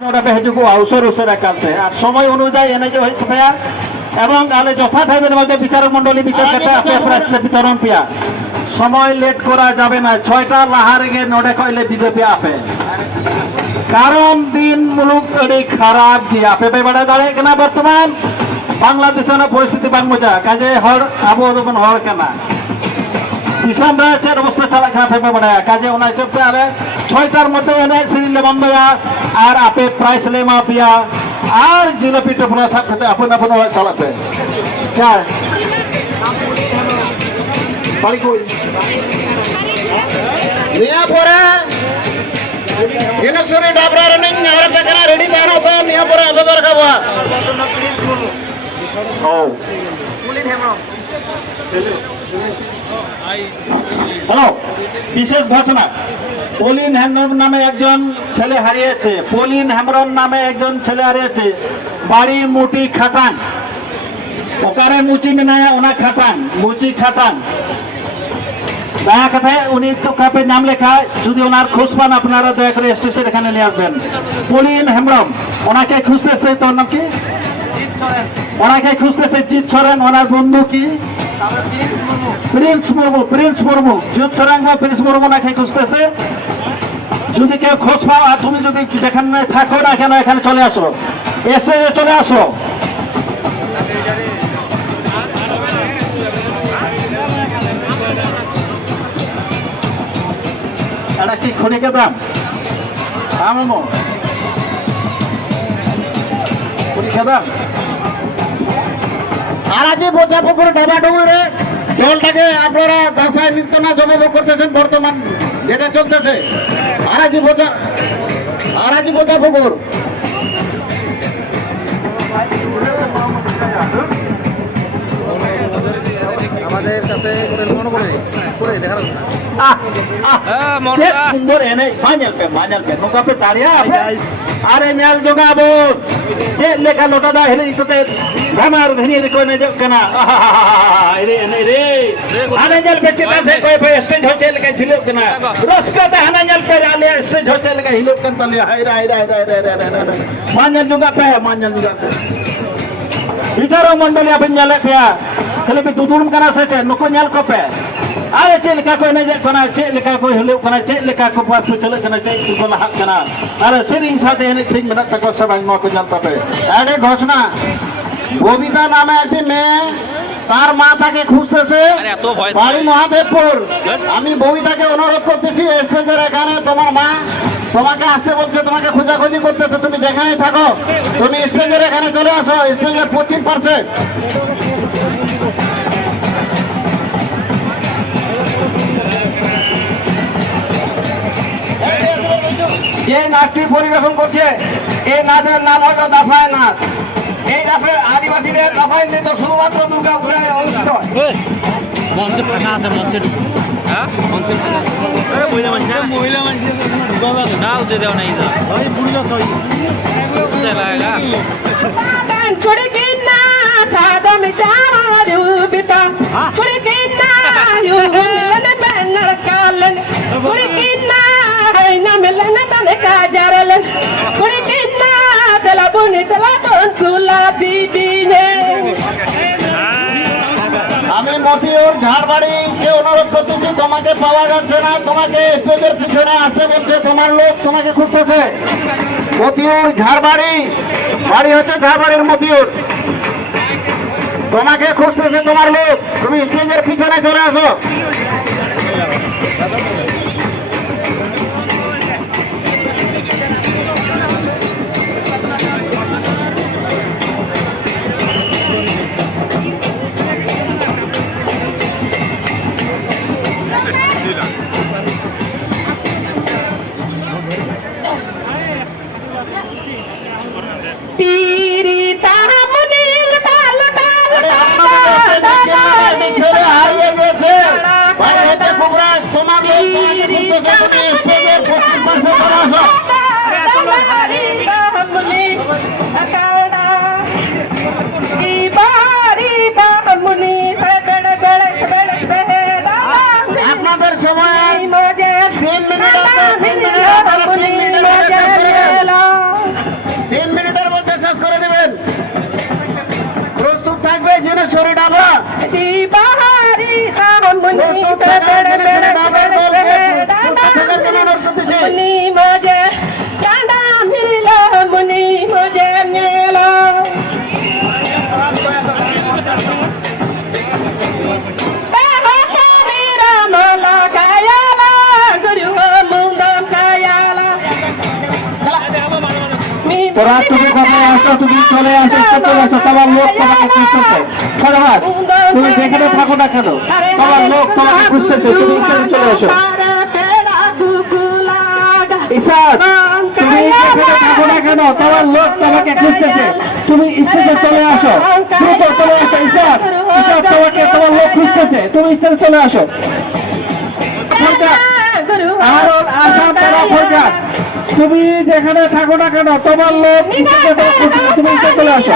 আর সময় অনুযায়ী এনে যে পেয়া এবং আলে যথা টাইমের মধ্যে বিচারক মন্ডলী বিচার করতে আপনি বিতরণ পেয়া সময় লেট করা যাবে না 6টা লাহারে গে নডে কইলে বিজেপি আপে কারণ দিন মুলুক এড়ি খারাপ গিয়া আপে বেবাড়া দাঁড়ায় কেনা বর্তমান বাংলাদেশের পরিস্থিতি বাং মজা কাজে হর আবু যখন হর কেনা দিশাম চের অবস্থা চালা খারাপ হয়ে বেড়ায় কাজে ওনা হিসেবে আরে 6টার মধ্যে এনে সিরিলে বান্ধয়া আর আপে প্রাইস লেমা পিয়া আর জিলাপি টপনা সাথ খেতে আপন আপন চালাতে क्या বাড়ি কই নিয়া পরে জিনসুরি ডাবরার নিং আর টাকা রেডি দান হবে নিয়া পরে আবার খাওয়া ও হ্যালো বিশেষ ঘোষণা পলিন হেমব্রম নামে একজন ছেলে হারিয়েছে পলিন হেমব্রম নামে একজন ছেলে হারিয়েছে বাড়ি মুটি খাটান ওকারে মুচি মেনায়া ওনা খাটান মুচি খাটান দয়া কথা উনি তো কাপে নাম লেখা যদি ওনার খোঁজ পান আপনারা দয়া করে স্টেশন এখানে নিয়ে আসবেন পলিন হেমব্রম ওনাকে খুঁজতেছে তোর নাম কি ওনাকে খুঁজতেছে জিৎ সরেন ওনার বন্ধু কি প্রিন্স মুর্মু জিৎ সরেন প্রিন্স মুর্মু নাকি খুঁজতেছে যদি কেউ খোঁজ পাও আর তুমি যদি যেখানে থাকো না কেন এখানে চলে আসো এসে চলে আসো এটা কি খনিকে দাম আমো খনিকে দাম আর আজই বোঝা পুকুর ডাবাডুবুরে জলটাকে আপনারা দাসায় নিত্যনা জমাবো করতেছেন বর্তমান যেটা চলতেছে আরাজি বোঝা পুকুর আমাদের কাছে মনে করে দেখা সুন্দর এনে মাঝাল পে নৌকা পে দাঁড়িয়ে আরে নেল জোগাবো যে লেখা লোটা দা হেলে ইসতে ধামার ধনি রে কোনে যে কেনা রে রে হানাঞ্জল পে চিতা সে কোই পে স্টেজ হচ্ছে লেখা ছিল কেনা রসকা দা হানাঞ্জল পে আলে স্টেজ হচ্ছে লেখা হিলো কেন তালে হাই রে মাঝাল জোগা পে বিচারক মন্ডলী আপনি ᱧᱮᱞᱮᱫ ᱯᱮᱭᱟ ᱠᱷᱟᱹᱞᱤ ᱯᱮ ᱫᱩᱫᱩᱲᱩᱢ ᱠᱟᱱᱟ ᱥᱮ ᱪᱮᱫ ᱱᱩᱠᱩ ᱧᱮᱞ ᱠᱚᱯᱮ ᱟᱨᱮ ᱪᱮᱫ ᱞᱮᱠᱟ ᱠᱚ ᱮᱱᱮᱡᱮᱫ ᱠᱟᱱᱟ ᱪᱮᱫ ᱞᱮᱠᱟ ᱠᱚ ᱦᱤᱞᱟᱹᱜ ᱠᱟᱱᱟ ᱪᱮᱫ ᱞᱮᱠᱟ ᱠᱚ ᱯᱟᱨᱴᱩ ᱪᱟᱞᱟᱜ ᱠᱟᱱᱟ ᱪᱮᱫ ᱠᱚ ᱞᱟᱦᱟᱜ ᱠᱟᱱᱟ ᱟᱨ ᱥᱮᱨᱮᱧ ᱥᱟᱶᱛᱮ ᱮᱱᱮᱡ ᱴᱷᱤᱠ ᱢᱮᱱᱟᱜ ᱛᱟᱠᱚᱣᱟ ᱥᱮ ᱵᱟᱝ ᱱᱚᱣᱟ ᱠᱚ ᱧᱮᱞ ᱛᱟᱯᱮ একটা ঘোষণা ববিতা নামে একটি মেয়ে তার মা তাকে খুঁজতেছে বাড়ি মহাদেবপুর আমি ববিতাকে অনুরোধ করতেছি স্টেজের এখানে তোমার মা তোমাকে আসতে বলছে তোমাকে খোঁজাখুঁজি করতেছে তুমি যেখানেই থাকো তুমি স্টেজের এখানে চলে আসো স্টেজের পশ্চিম পার্শ্বে যে নাচটি পরিবেশন করছে এই নাচের নাম হলো দাসায় নাচ এই নাচের আদিবাসীদের দাসায় নৃত্য শুধুমাত্র দুর্গা পূজায় অনুষ্ঠিত হয় মঞ্চে ফাঁকা আছে মঞ্চে হ্যাঁ মঞ্চে ফাঁকা মহিলা মানুষ নাও যে দেওয়া নাই যা ভাই বুড়ো সই চলাগা ಕುಡಿಕಿನ್ನ ಸಾದಮ ಚಾರು ಬಿತ ಕುಡಿಕಿನ್ನ ಯುನ ಬೆನ್ನಳ ಕಾಲನ್ ಕುಡಿಕಿನ್ನ ಹೈನ ಮೆಲ್ಲನ ತನ ಕಾಜರಲ ಕುಡಿಕಿನ್ನ ತಲಬುನಿ ತಲಬುನ್ ಕುಲಾ বিবিনে আমি মতিউর ঝাড়বাড়িকে অনুরোধ করতেছি তোমাকে পাওয়া যাচ্ছে না তোমাকে স্টেজের পিছনে আসতে বলছে তোমার লোক তোমাকে খুঁজতেছে মতিউর ঝাড়বাড়ি বাড়ি হচ্ছে ঝাড়বাড়ির মতিউর তোমাকে খুঁজতেছে তোমার লোক তুমি স্টেজের পিছনে চলে আসো তীরি তামনি ডাল ডাল হারিয়ে গেছে তোমার লোক তোমাকে খুঁজতেছে তুমি স্টেজের পশ্চিম পাশে চলে আসো হারি তামনি আকাড়া কি বারি তামনি সগড় গড় সগড় সহেরা আপনাদের সময় মজে 3 মিনিট আছে 3 মিনিট তোরা তুমি কোথায় আসো, তুমি চলে আসো, চলে আসো, তোমার লোক তোমাকে খুঁজতেছে। ফরহাদ, তুমি যেখানে থাকো না কেন, তোমার লোক তোমাকে খুঁজতেছে, তুমি স্টেজে চলে আসো। ইসাদ, তুমি যেখানে থাকো না কেন, তোমার লোক তোমাকে খুঁজতেছে, তুমি স্টেজে চলে আসো, দ্রুত চলে আসো। ইসাদ, ইসাদ, তোমাকে তোমার লোক খুঁজতেছে, তুমি স্টেজে চলে আসো। ফরহাদ, আরল আসাম তারা ফরহাদ, তুমি যেখানে থাকো না কেন, তোমার লোক স্টেজে খুঁজতেছে, তুমি স্টেজে চলে আসো।